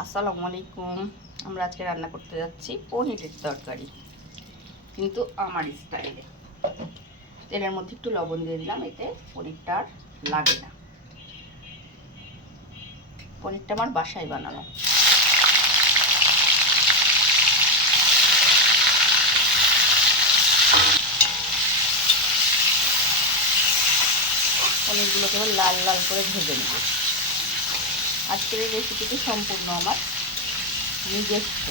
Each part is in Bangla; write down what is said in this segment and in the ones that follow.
আসসালামু আলাইকুম। আমরা আজকে রান্না করতে যাচ্ছি পনিরের তরকারি, কিন্তু আমার স্টাইলে। তেলের মধ্যে একটু লবণ দিয়ে দিলাম, এতে পনিরটা আর লাগে না। পনিরটা আমার বাসায় বানানো। পনিরগুলোকে এবার লাল লাল করে ভেজে নেব। আজকের এই রেসিপিটি সম্পূর্ণ আমার নিজস্ব,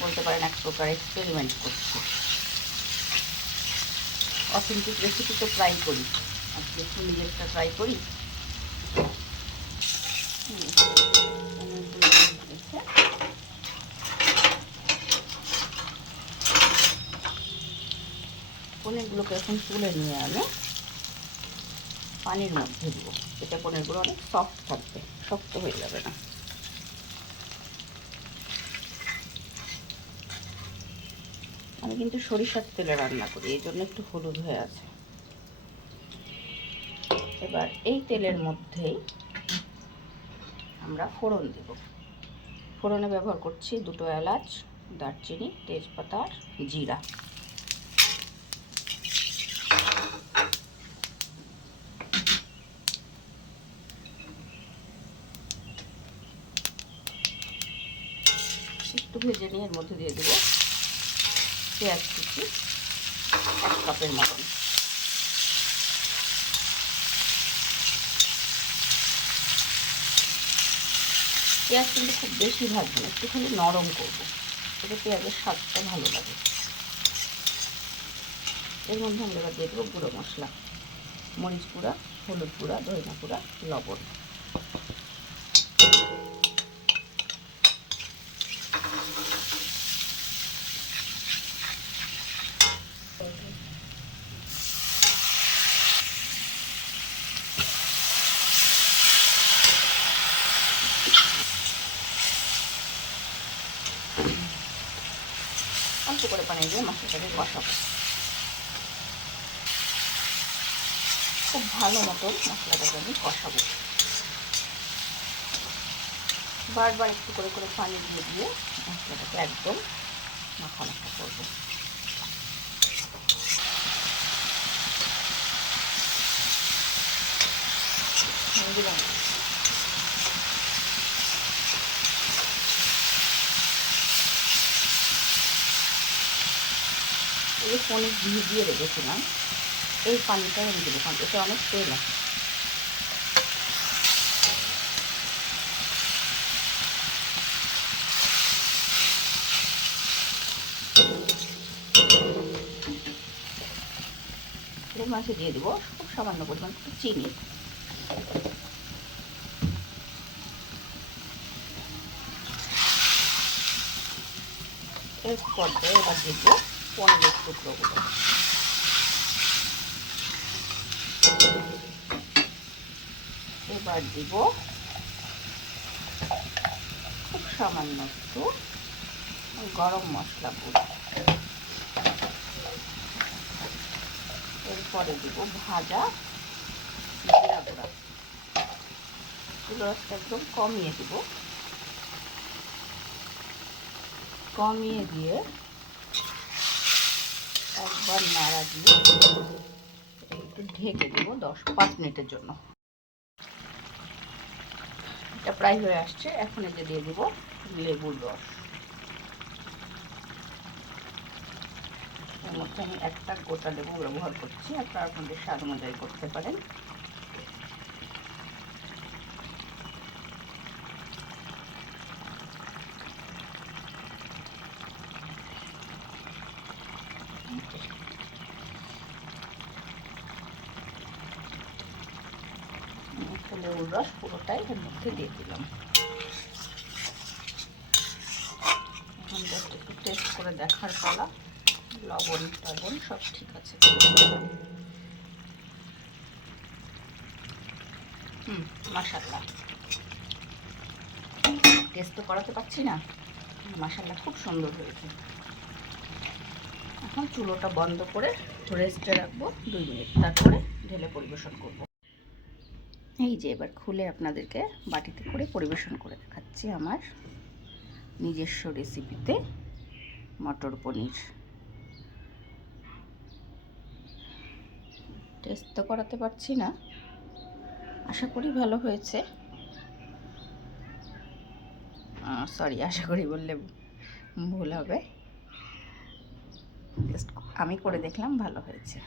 বলতে পারেন এক প্রকার এক্সপেরিমেন্ট করছি। অথেন্টিক রেসিপি তো ট্রাই করি, আজকে একটু নিজেরটা ট্রাই করি। পনিরগুলোকে এখন তুলে নিয়ে আমি পানির মধ্যে দিব, এতে পনিরগুলো অনেক সফট থাকবে, শক্ত হয়ে যাবে না। আমি কিন্তু সরিষার তেলে রান্না করি, এই জন্য একটু হলুদ হয়ে আছে। এবার এই তেলের মধ্যেই আমরা ফোড়ন দেব। ফোড়নে ব্যবহার করছি 2টো এলাচ, দারচিনি, তেজপাতা আর জিরা। একটু ভেজে নিয়ে এর মধ্যে দিয়ে দেবো পেঁয়াজ কুচি 1 কাপের মতন। পেঁয়াজ কিন্তু খুব বেশি ভাজবো না, একটুখানি নরম করবো, এতে পেঁয়াজের স্বাদটা ভালো লাগে। এর মধ্যে আমরা এবার দিয়ে দেবো গুঁড়ো মশলা, মরিচ গুঁড়া, হলুদ গুঁড়া, ধনিয়া গুঁড়া, লবণ। অল্প করে পানি দিয়ে মশলাটাকে কষাবো। খুব ভালো মতো মশলাটাকে আমি কষাবো। বারবার একটু করে করে পানি দিয়ে দিয়ে মশলাটাকে একদম মাখা মাখা করবো। এই পনির ভিজিয়ে রেখেছিলাম, এই পানিটাই আমি দেবো, কারণ এটা অনেক তেল আছে। এর মাঝে দিয়ে দেবো খুব সামান্য পরিমাণ একটু চিনি। এর পর্যায়ে এবার দেবো পনিরের টুকরোগুলো। এবার দিব খুব সামান্য একটু গরম মশলা গুঁড়ো। এরপরে দিব ভাজা জিরা গুঁড়া। রসটা একদম কমিয়ে দিব, কমিয়ে দিয়ে একবার নাড়া দিয়ে একটু ঢেকে দেব 5 মিনিটের জন্য। এটা প্রায় হয়ে আসছে, এখন এতে দিয়ে দেব লেবুর রস। এর মধ্যে আমি একটা গোটা লেবু ব্যবহার করছি, আপনারা আপনাদের স্বাদ অনুযায়ী করতে পারেন। লেবুর রস পুরোটাই এর মধ্যে দিয়ে দিলাম। এখন জাস্ট একটু টেস্ট করে দেখার পালা, লবণ টবণ সব ঠিক আছে। মাশাআল্লাহ, টেস্ট তো করাতে পারছি না, মাশাআল্লাহ খুব সুন্দর হয়েছে। এখন চুলোটা বন্ধ করে রেস্টে রাখবো 2 মিনিট, তারপরে ঢেলে পরিবেশন করব। এই যে এবার খুলে আপনাদেরকে বাটিতে করে পরিবেশন করে দেখাচ্ছি। দেখাচ্ছি আমার নিজস্ব রেসিপিতে মটর পনির। টেস্ট তো করাতে পারছি না, আশা করি ভালো হয়েছে। সরি, আশা করি বললে ভুল হবে। টেস্ট আমি করে দেখলাম, ভালো হয়েছে।